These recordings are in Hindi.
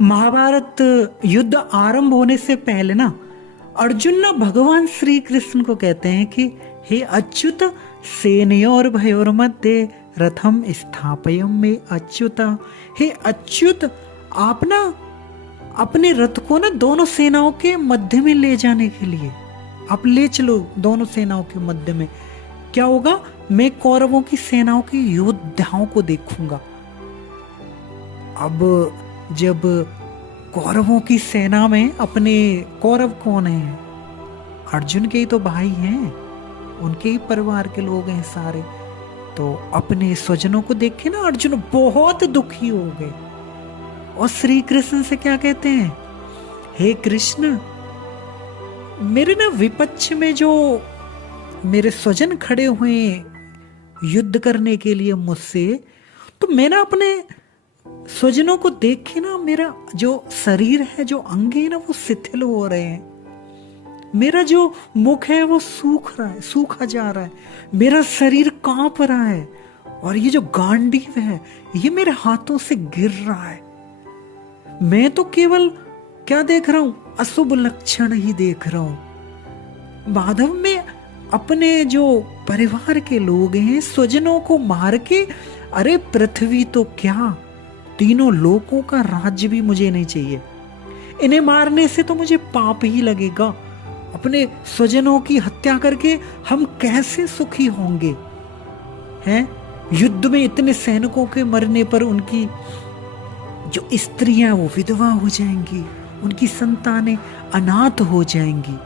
महाभारत युद्ध आरंभ होने से पहले ना अर्जुन ना भगवान श्री कृष्ण को कहते हैं कि हे अच्युत, सेनयोर भयोर मध्य रथम स्थापयम में अच्युत। हे अच्युत, आप ना अपने रथ को ना दोनों सेनाओं के मध्य में ले जाने के लिए आप ले चलो, दोनों सेनाओं के मध्य में। क्या होगा? मैं कौरवों की सेनाओं की योद्धाओं को देखूंगा। अब जब कौरवों की सेना में अपने कौरव कौन है? अर्जुन के ही तो भाई हैं, उनके ही परिवार के लोग हैं सारे। तो अपने स्वजनों को देख के ना अर्जुन बहुत दुखी हो गए और श्री कृष्ण से क्या कहते हैं? हे कृष्ण, मेरे ना विपक्ष में जो मेरे स्वजन खड़े हुए युद्ध करने के लिए मुझसे, तो मैं ना अपने स्वजनों को देख के ना मेरा जो शरीर है, जो अंग है ना, वो शिथिल हो रहे हैं। मेरा जो मुख है वो सूख रहा है, सूखा जा रहा है। मेरा शरीर कांप रहा है और ये जो गांडीव है ये मेरे हाथों से गिर रहा है। मैं तो केवल क्या देख रहा हूं? अशुभ लक्षण ही देख रहा हूं। माधव में अपने जो परिवार के लोग हैं, स्वजनों को मार के, अरे पृथ्वी तो क्या, तीनों लोकों का राज्य भी मुझे नहीं चाहिए। इन्हें मारने से तो मुझे पाप ही लगेगा। अपने स्वजनों की हत्या करके हम कैसे सुखी होंगे? हैं? युद्ध में इतने सैनिकों के मरने पर उनकी जो स्त्रियां वो विधवा हो जाएंगी, उनकी संतानें अनाथ हो जाएंगी।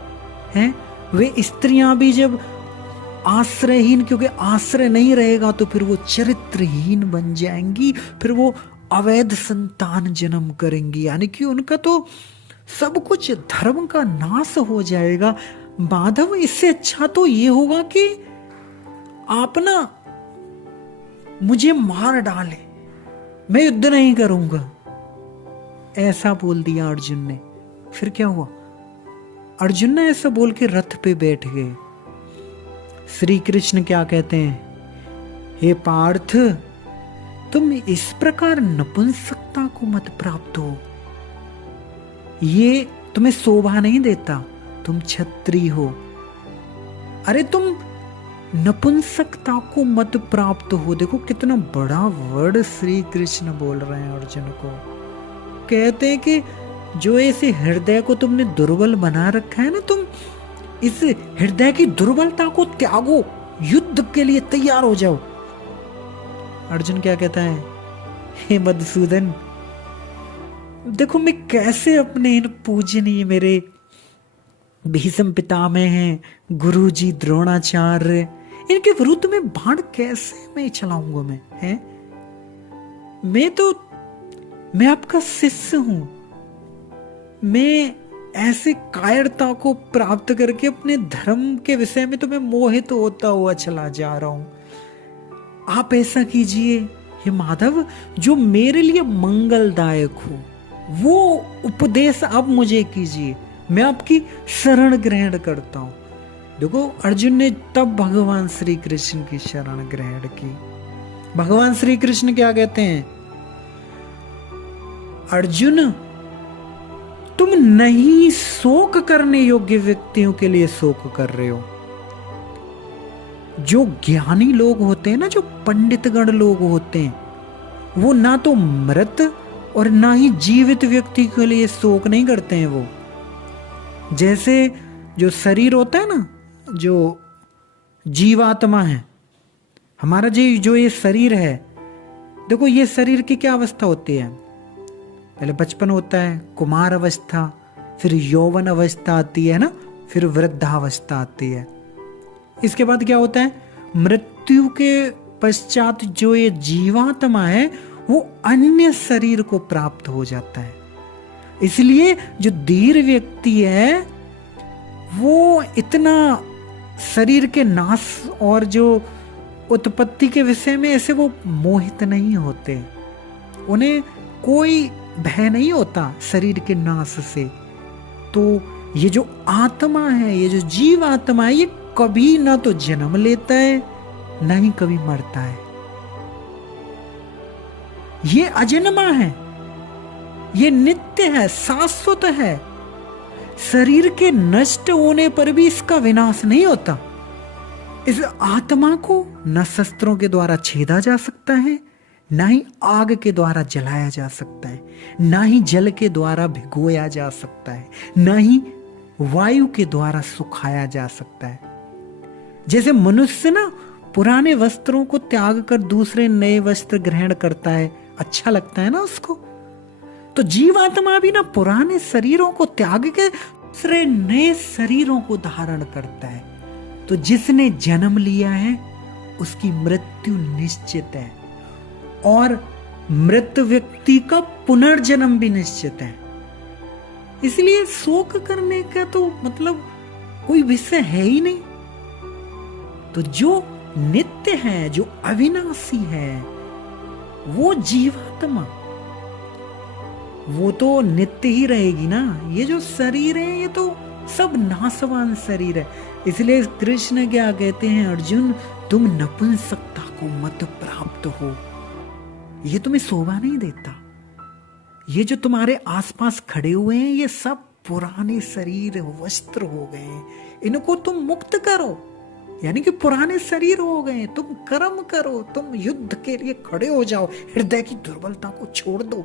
हैं? वे स्त्रियां भी जब आश्रयहीन, क्योंकि आश्रय नहीं रहेगा तो फिर वो चरित्रहीन बन जाएंगी, फिर वो अवैध संतान जन्म करेंगी, यानी कि उनका तो सब कुछ धर्म का नाश हो जाएगा। माधव, इससे अच्छा तो ये होगा कि आप ना मुझे मार डाले, मैं युद्ध नहीं करूंगा। ऐसा बोल दिया अर्जुन ने। फिर क्या हुआ? अर्जुन ने ऐसा बोल के रथ पे बैठ गए। श्री कृष्ण क्या कहते हैं? हे पार्थ, तुम इस प्रकार नपुंसकता को मत प्राप्त हो, ये तुम्हें शोभा नहीं देता, तुम क्षत्रिय हो। अरे तुम नपुंसकता को मत प्राप्त हो। देखो कितना बड़ा वर्ड श्री कृष्ण बोल रहे हैं अर्जुन को। कहते हैं कि जो ऐसे हृदय को तुमने दुर्बल बना रखा है ना, तुम इस हृदय की दुर्बलता को त्यागो, युद्ध के लिए तैयार हो जाओ। अर्जुन क्या कहता है? हे मधुसूदन, देखो मैं कैसे अपने इन पूजनीय मेरे भीष्म पितामह हैं, गुरुजी द्रोणाचार्य, इनके विरुद्ध में बाण कैसे मैं चलाऊंगा? मैं आपका शिष्य हूं। मैं ऐसे कायरता को प्राप्त करके अपने धर्म के विषय में तो मैं मोहित होता हुआ चला जा रहा हूं। आप ऐसा कीजिए हे माधव, जो मेरे लिए मंगलदायक हो वो उपदेश आप मुझे कीजिए, मैं आपकी शरण ग्रहण करता हूं। देखो अर्जुन ने तब भगवान श्री कृष्ण की शरण ग्रहण की। भगवान श्री कृष्ण क्या कहते हैं? अर्जुन, तुम नहीं शोक करने योग्य व्यक्तियों के लिए शोक कर रहे हो। जो ज्ञानी लोग होते हैं ना, जो पंडित गण लोग होते हैं, वो ना तो मृत और ना ही जीवित व्यक्ति के लिए शोक नहीं करते हैं। वो जैसे जो शरीर होता है ना, जो जीवात्मा है हमारा, जो ये शरीर है, देखो ये शरीर की क्या अवस्था होती है? पहले बचपन होता है, कुमार अवस्था, फिर यौवन अवस्था आती है ना, फिर वृद्धावस्था आती है। इसके बाद क्या होता है? मृत्यु के पश्चात जो ये जीवात्मा है वो अन्य शरीर को प्राप्त हो जाता है। इसलिए जो धीर व्यक्ति है वो इतना शरीर के नाश और जो उत्पत्ति के विषय में ऐसे वो मोहित नहीं होते, उन्हें कोई भय नहीं होता शरीर के नाश से। तो ये जो आत्मा है, ये जो जीव आत्मा है, ये कभी ना तो जन्म लेता है ना ही कभी मरता है। ये अजन्मा है, ये नित्य है, शाश्वत है। शरीर के नष्ट होने पर भी इसका विनाश नहीं होता। इस आत्मा को न शस्त्रों के द्वारा छेदा जा सकता है, ना ही आग के द्वारा जलाया जा सकता है, ना ही जल के द्वारा भिगोया जा सकता है, ना ही वायु के द्वारा सुखाया जा सकता है। जैसे मनुष्य ना पुराने वस्त्रों को त्याग कर दूसरे नए वस्त्र ग्रहण करता है, अच्छा लगता है ना उसको, तो जीवात्मा भी ना पुराने शरीरों को त्याग के दूसरे नए शरीरों को धारण करता है। तो जिसने जन्म लिया है उसकी मृत्यु निश्चित है, और मृत व्यक्ति का पुनर्जन्म भी निश्चित है। इसलिए शोक करने का तो मतलब कोई विषय है ही नहीं। तो जो नित्य है, जो अविनाशी है, वो जीवात्मा, वो तो नित्य ही रहेगी ना। ये जो शरीर है ये तो सब नाशवान शरीर है। इसलिए कृष्ण क्या कहते हैं, अर्जुन तुम नपुंसकता को मत प्राप्त हो, ये तुम्हें शोभा नहीं देता। ये जो तुम्हारे आसपास खड़े हुए हैं ये सब पुराने शरीर वस्त्र हो गए हैं, इनको तुम मुक्त करो, यानी कि पुराने शरीर हो गए, तुम कर्म करो, तुम युद्ध के लिए खड़े हो जाओ, हृदय की दुर्बलता को छोड़ दो।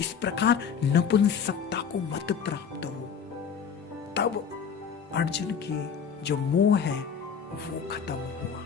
इस प्रकार नपुंसकता को मत प्राप्त हो। तब अर्जुन की जो मोह है वो खत्म हुआ।